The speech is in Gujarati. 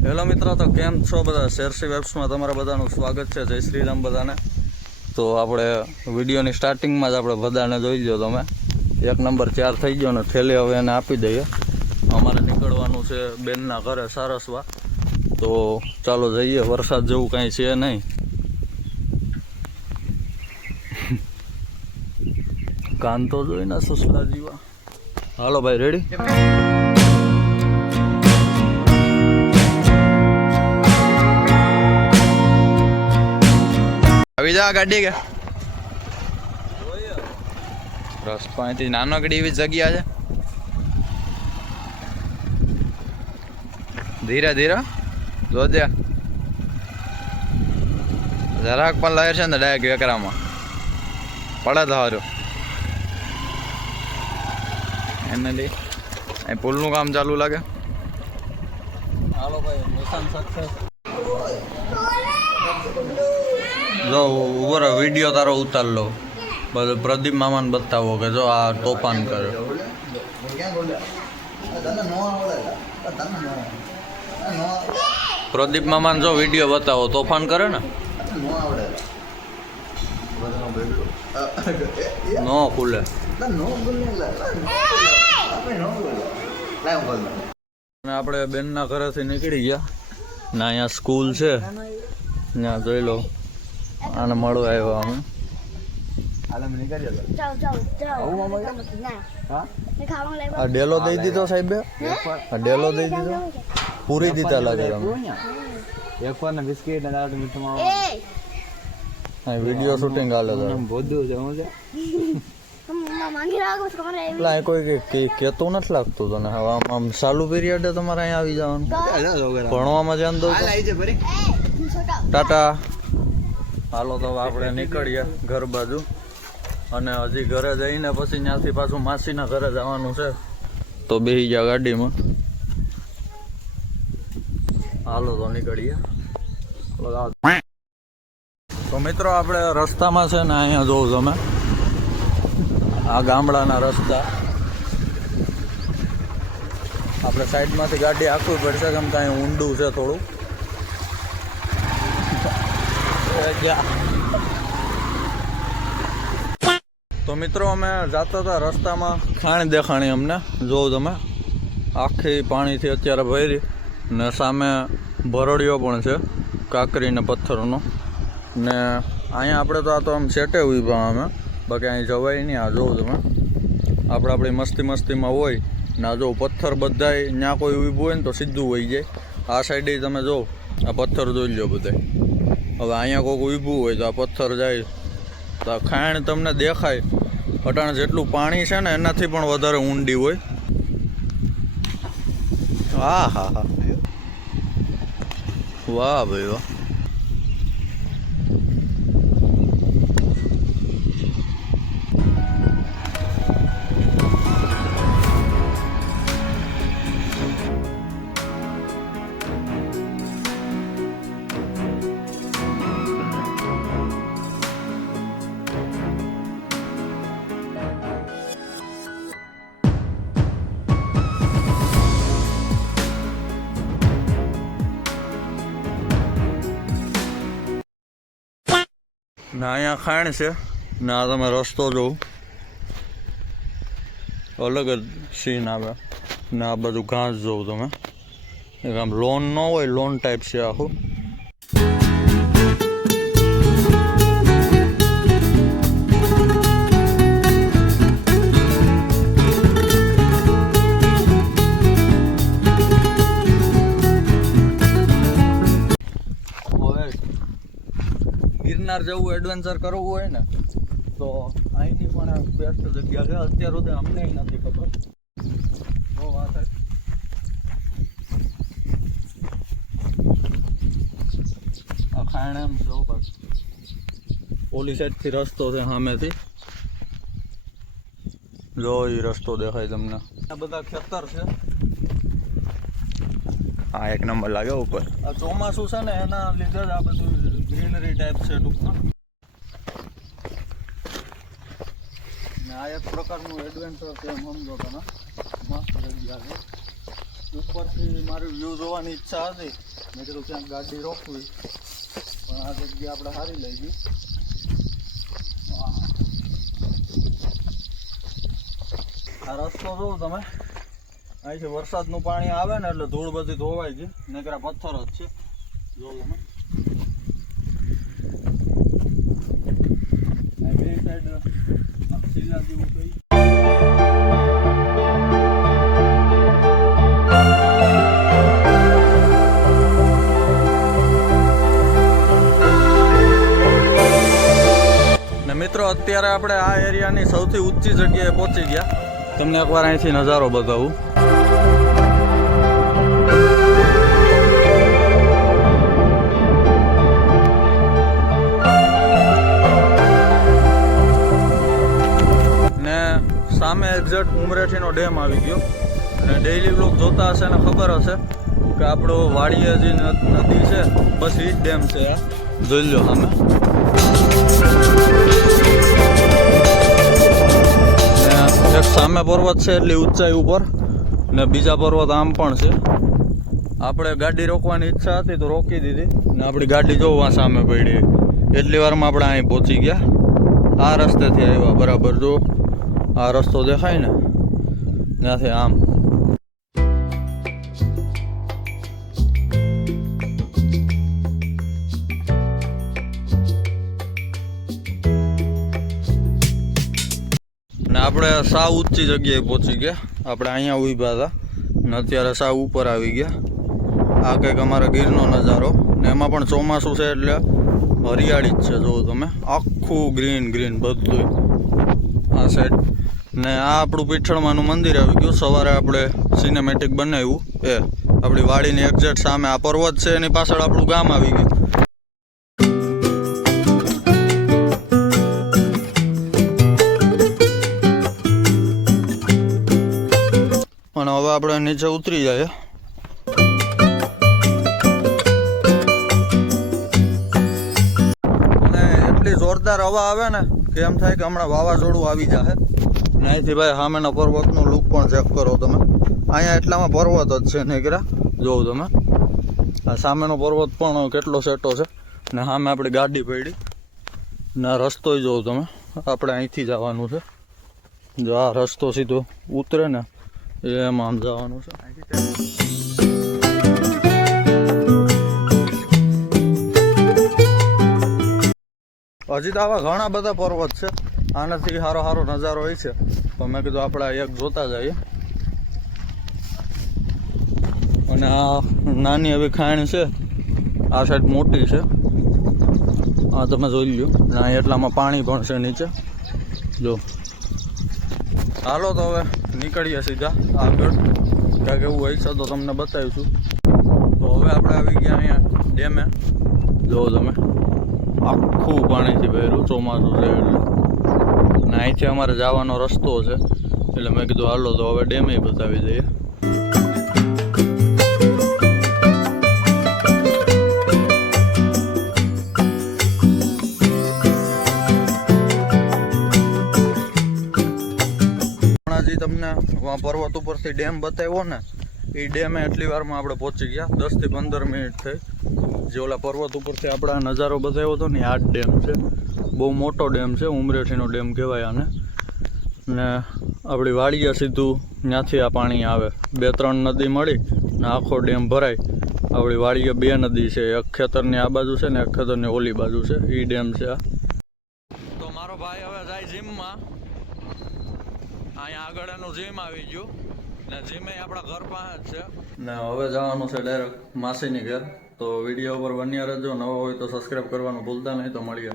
હેલો મિત્રો, તો કેમ છો બધા? શેરસી વેબ્સમાં તમારા બધાનું સ્વાગત છે. જય શ્રી રામ બધાને. તો આપણે વિડીયોની સ્ટાર્ટિંગમાં જ આપણે બધાને જોઈ લો તમે. એક નંબર ચાર થઈ ગયો ને થેલી હવે એને આપી દઈએ. અમારે નીકળવાનું છે બેનના ઘરે સારસવા. તો ચાલો જઈએ. વરસાદ જેવું કાંઈ છે નહીં. કાન તો જોઈને સસલા જીવા હાલો ભાઈ રેડી આવી જા ગાડી કે. રસ અહીંથી નાનકડી એવી જગ્યા છે. ધીરે ધીરે જોજે જરાક પણ લહેર છે ને ડાયરેક્ટ વેકરામાં. પડે તો સારું એને લઈ અહીં પુલનું કામ ચાલુ લાગે. હાલો ભાઈ મિશન સક્સેસ જો ઊભો વીડિયો તારો ઉતાર લો. બધું પ્રદીપ મામાને બતાવો કે જો આ તોફાન કરે. પ્રદીપ મામાને જો વીડિયો બતાવો, તોફાન કરે ને? નો ખુલે. આપણે બેનના ઘરેથી નીકળી ગયા. ને અહીંયા સ્કૂલ છે. ત્યાં જોઈ લો. આને મળો આવ્યો અમે. ડેલો દઈ દીધો સાહેબ? ડેલો દઈ દીધો? પૂરી દીધા લાગે તમે વેફર ને બિસ્કિટ ને દાળ મીઠું વીડિયો શૂટિંગ હાલે તો બધું છે રહ્યો છો? કોઈ કેતું નથી લાગતું તને. હવે આમ આમ ચાલુ પીરિયડે તમારે અહીંયા આવી જવાનું. ભણવામાં ધ્યાન દો ટાટા. હાલો તો આપણે નીકળીએ ઘર બાજુ. અને હજી ઘરે જઈને પછી ત્યાંથી પાછું માસીના ઘરે જવાનું છે. તો બેસી ગયા ગાડીમાં. હાલો તો નીકળીએ. તો મિત્રો આપણે રસ્તામાં છે ને અહીંયા જોઉં તમે. આ ગામડાના રસ્તા. આપણે સાઈડમાંથી ગાડી આખવી પડશે કેમ કે અહીં ઊંડું છે થોડું એ જા. તો મિત્રો, અમે જતા હતા રસ્તામાં. ખાણી દેખાણી અમને. જોઉં તમે, આખી પાણીથી અત્યારે ભરી ને સામે ભરડીઓ પણ છે, કાંકરી ને પથ્થરનો. ને અહીંયા આપણે તો આ તો આમ સેટે ઊભા અમે, બાકી અહીં જવાય નહીં. આ જોઉં તમે. આપણે આપણી મસ્તી મસ્તીમાં હોય ને આ જો પથ્થર બધાય ત્યાં કોઈ ઊભું હોય ને તો સીધું વહી જાય. આ સાઈડે તમે જો આ પથ્થર જોઈ લો બધાય. હવે અહીંયા કોઈક ઊભું હોય તો આ પથ્થર જાય. તો આ ખાણ તમને દેખાય. અટાણે જેટલું પાણી છે ને એનાથી પણ વધારે ઊંડી હોય. હા હા હા. વાહ, ભાઈ, વાહ. ને, અહીંયા ખાણ છે. ને આ તમે રસ્તો જોઉં અલગ જ સીન આવે. ને, આ બધું ઘાસ જોઉં તમે. એક આમ લોન ન હોય લોન ટાઈપ છે આખું. જવું એડવેન્ચર કરવું હોય ને, તો અહીંની પણ બેસ્ટ જગ્યા છે. અત્યાર સુધી અમને નથી ખબર. બહુ વાત છે. ખાણ એમ છે બસ. ઓલી સાઈડથી રસ્તો છે સામેથી. જો એ રસ્તો દેખાય તમને. આ બધા ખેતર છે. હા, એક નંબર લાગે ઉપર. આ ચોમાસું છે ને, એના લીધે જ આ બધું ગ્રીનરી ટાઈપ છે ટૂંકમાં. આ એક પ્રકારનું એડવેન્ચર છે સમજો તમે. મસ્ત જગ્યા છે. ઉપરથી મારી વ્યૂ જોવાની ઈચ્છા હતી. મેં કીધું ક્યાંક ગાડી રોકવી. પણ આ જગ્યા આપણે સારી લઈ ગઈ. આ રસ્તો જોવો તમે. અહીંથી વરસાદનું પાણી આવે ને એટલે ધૂળ બધી ધોવાઈ ગઈ. નકરા પથ્થર જ છે. બે સાઈડ મિત્રો, અત્યારે આપણે આ એરિયાની સૌથી ઊંચી જગ્યાએ પહોંચી ગયા. તમને એકવાર અહીંથી નજારો બતાવું. ને સામે એક્ઝેક્ટ ઉમરેઠીનો ડેમ આવી ગયો. અને ડેઇલી બ્લોક જોતા હશે ને ખબર હશે કે આપણો વાડીએ જે નદી છે બસ એ જ ડેમ છે આ. જોઈ લો સામે. એક સામે પર્વત છે, એટલી ઊંચાઈ ઉપર. ને બીજા પર્વત આમ પણ છે. આપણે ગાડી રોકવાની ઈચ્છા હતી, તો રોકી દીધી. ને આપણી ગાડી જોવા સામે પડી. એટલી વારમાં આપણે અહીં પહોંચી ગયા. આ રસ્તેથી આવ્યા બરાબર, જો. આ રસ્તો દેખાય ને? ત્યાંથી આમ. આપણે સાવ ઊંચી જગ્યાએ પહોંચી ગયા. આપણે અહીંયા ઊભા હતા ને અત્યારે સાવ ઉપર આવી ગયા. આ કંઈક અમારા ગીરનો નજારો. ને એમાં પણ ચોમાસું છે એટલે હરિયાળી જ છે, જુઓ તમે. આખું ગ્રીન ગ્રીન બધું આ સાઈડ ને આ આપણું પીઠળમાંનું મંદિર આવી ગયું. સવારે આપણે સિનેમેટિક બનાવ્યું. એ, આપણી વાડીની એક્ઝેક્ટ સામે આ પર્વત છે, એની પાછળ આપણું ગામ આવી ગયું. આપણે નીચે ઉતરી જાય. જોરદાર હવા આવે ને કે એમ થાય કે હમણાં વાવાઝોડું આવી જશે ને અહીંથી ભાઈ સામેના પર્વતનું લુક પણ ચેક કરો તમે. અહીંયા એટલામાં પર્વત જ છે નીકળ્યા જોઉં તમે. આ સામેનો પર્વત પણ કેટલો સેટો છે. ને સામે આપણી ગાડી પડી. ને રસ્તો જોઉં તમે. આપણે અહીંથી જવાનું છે. જો આ રસ્તો સીધો ઉતરે ને એમ આમ જવાનું છે હજી તો આવા ઘણા બધા પર્વત છે. આનાથી સારો સારો નજારો હોય છે. તો મેં કીધું આપણે એક જોતા જઈએ. અને આ નાની એવી ખાણ છે. આ સાઈડ મોટી છે. આ તમે જોઈ લ્યો. અને એટલામાં પાણી પણ છે નીચે. જો. હાલો તો હવે. નીકળીએ સીધા આગળ. ક્યાંક એવું હોય છે તો તમને બતાવીશું. તો હવે આપણે આવી ગયા અહીંયા ડેમે. જુઓ તમે. આખું પાણીથી ભરેલું ચોમાસું છે એટલે. અને અહીંથી અમારે જવાનો રસ્તો છે. એટલે મેં કીધું, હાલો, તો હવે ડેમે બતાવી દઈએ. તમને પર્વત ઉપરથી ડેમ બતાવ્યો ને એ ડેમે એટલી વારમાં આપણે પહોંચી ગયા. દસથી પંદર મિનિટ થઈ. જે ઓલા પર્વત ઉપરથી આપણે નજારો બતાવ્યો હતો ને આ ડેમ છે. બહુ મોટો ડેમ છે, ઉમરેઠીનો ડેમ કહેવાય આને. ને આપણી વાડીએ સીધું ત્યાંથી આ પાણી આવે. બે ત્રણ નદી મળી ને આખો ડેમ ભરાય. આપણી વાડીએ બે નદી છે, એક ખેતરની આ બાજુ છે ને, એક ખેતરની ઓલી બાજુ છે. એ ડેમ છે આ. તો મારો ભાઈ હવે જાય જીમમાં. અહીંયા આગળ એનું જીમ આવી ગયું. ને જીમે આપણા ઘર પાસે જ છે. ને હવે જવાનું છે ડાયરેક્ટ માસીની ઘેર. તો વીડિયો ઉપર બન્યા જો નવો હોય તો સબસ્ક્રાઈબ કરવાનું ભૂલતા નહીં. તો મળીએ.